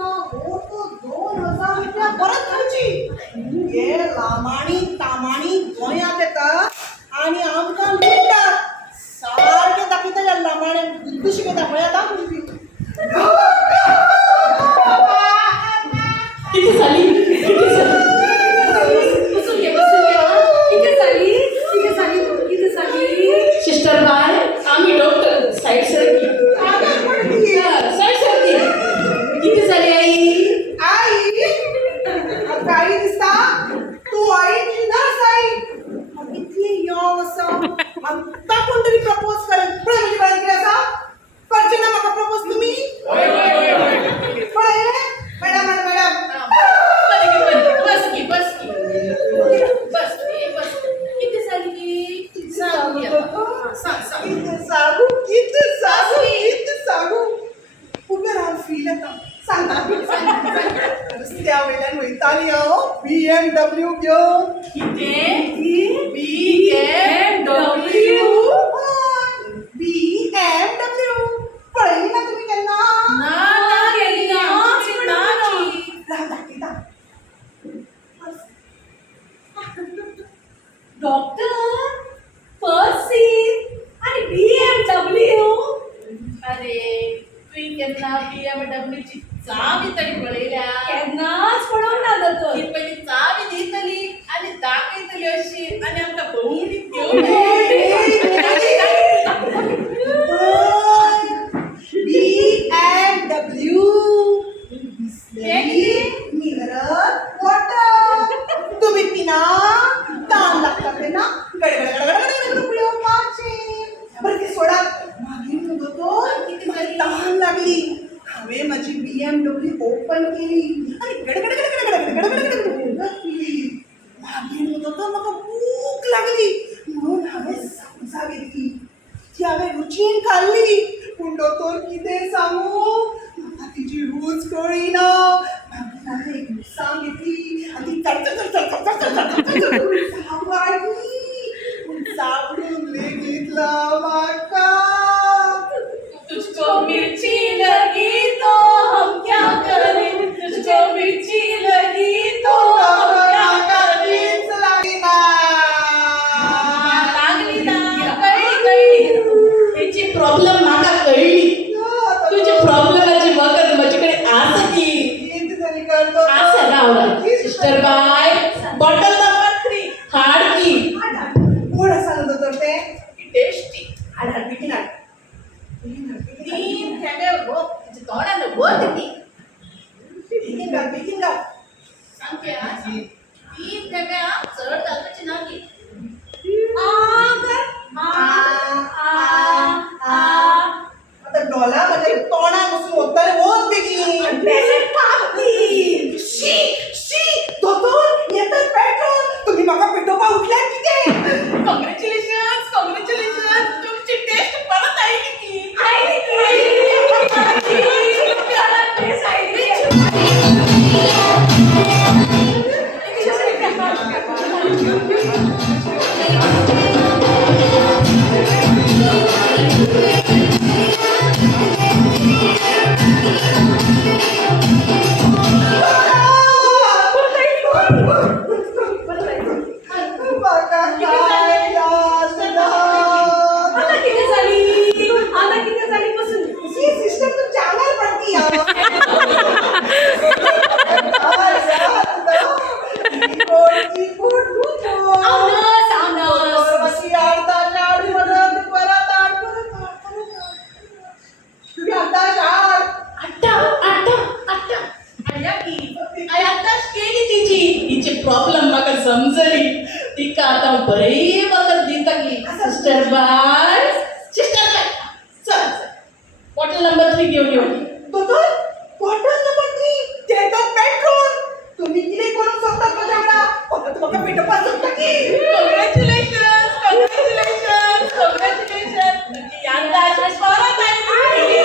तुमचा हो तो 2000 रुपया परत करची ये लामाणी तामाणी गोंयांत येतात आणि आमकां लुटतात सारके दाखयता या लामाणे बुद्धी शिकयता पळय आतां किती झाली सिस्टर बाय आम्ही डॉक्टर साईड सरकी साईड सरकी किती झाली आई आई दिसता तू आई की ना साई इतली यंग आसा आत्ता कोण तरी प्रपोज करेल पळय म्हणजे कळत कितें आसा करचे ना म्हाका प्रपोज तुमी पळय रे मॅडम सांगू उबे रावन फील येता सांगता त्या वेळार वयताली हांव BMW घेवन BMW पळयली ना तुमी केन्ना दाखयता डॉक्टर फर्स्ट सीट आणि BMW अरे तुई केन्ना BMW ची चावी तरी पळयल्या केन्नाच पळोवंक ना तर ती पयली चावी दितली आणि दाखयतली अशी आणि आमकां भोंवडी घेवन BMW मिरर वॉटर तुम्ही पिना ताण लागता ते ना गडगड उडोवपाचे बरं ते सोडा मागीर म्हणतो तो म्हाका ताण लागली हांवें म्हाजी BMW ओपन केली आनी गडगड पिली मागीर म्हणतो तो म्हाका भूक लागली म्हणून हांवें समजा घेतली ती हांवें रुचीन खाल्ली पूण दोतोर कितें सांगू म्हाका तिची रूच कळिना मागीर हांवें एक मिरसांग घेतली आनी ती चावडून लेगीतला म्हाका तुझको मिर्ची लगी तो हम क्या करें तुझको मिर्ची लगी तो हम क्या करें लागली ना कळली त्याची प्रॉब्लेम म्हाका कळली तुझी प्रॉब्लेमाची वखद म्हजेकडे आसा की आसा ना सिस्टर बाय बॉटल नंबर 3 हाड की कोण आसा न्हू दोतोर तें टेस्टी हाड बेगीन हाड तीन थेंबे तुझ्या तोंडान वत ती बेगीन घाल सांगते तीन थेंबे चड घालपाची ना की आता डोला म्हणजे तोंडात बसून ओतले ओत बेगीन दोतोर येतात पेट्रोल तुम्ही म्हाका पेटोवपाक उठल्यात कितें कॉंग्रॅच्युलेशन्स तुमची टेस्ट परत आयली की प्रॉब्लेम म्हाका समजली तिका आतां बरी वखद दिता की सिस्टर बाय चल बॉटल नंबर 3 घेवन यो दोतोर बॉटल नंबर 3 तेका पेट्रोल तुम्ही कितें करूंक सोदतात म्हज्या वांगडा फकत म्हाका पेटोवपाक सोदता की कॉंग्रॅच्युलेशन्स तुमची याददाश्त परत आयली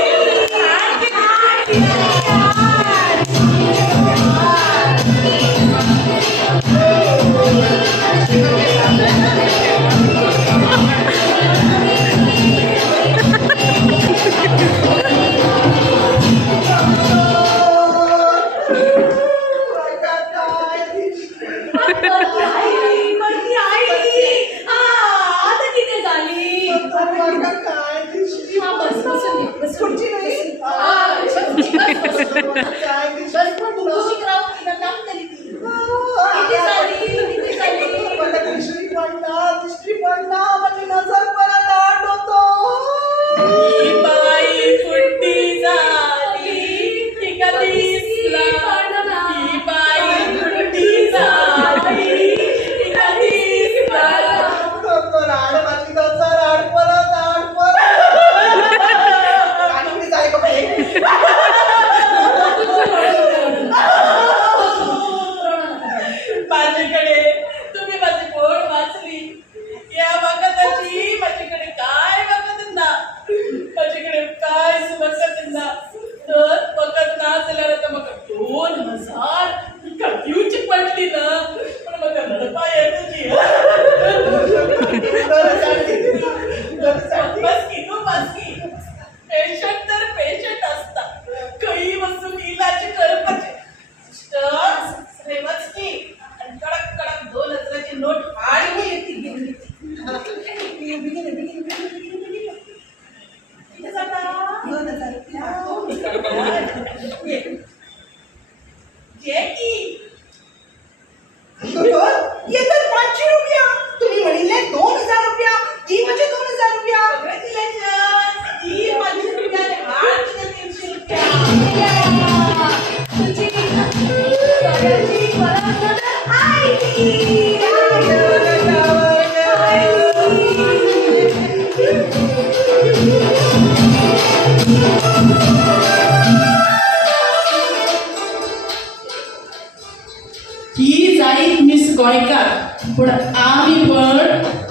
पण आम्ही पण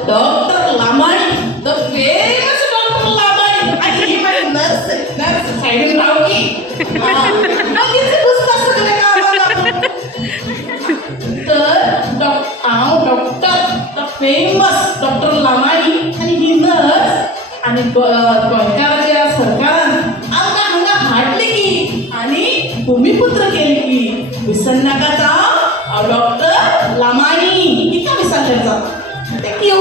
doctor Lamani the famous doctor Lamani आणि ही माझी नर्स आहे नर्स साईडून राहू की बाकीचे पुस्तक सगळे कामाला तर हांव doctor the famous doctor Lamani आनी ही नर्स आनी गोंयकाराच्या सरकारान आमकां हांगा हाडली की आनी भुमिपुत्र केली की विसर नाकात हांव डॉक्टर लामाणी कित्याक विसरलें जाता थँक्यू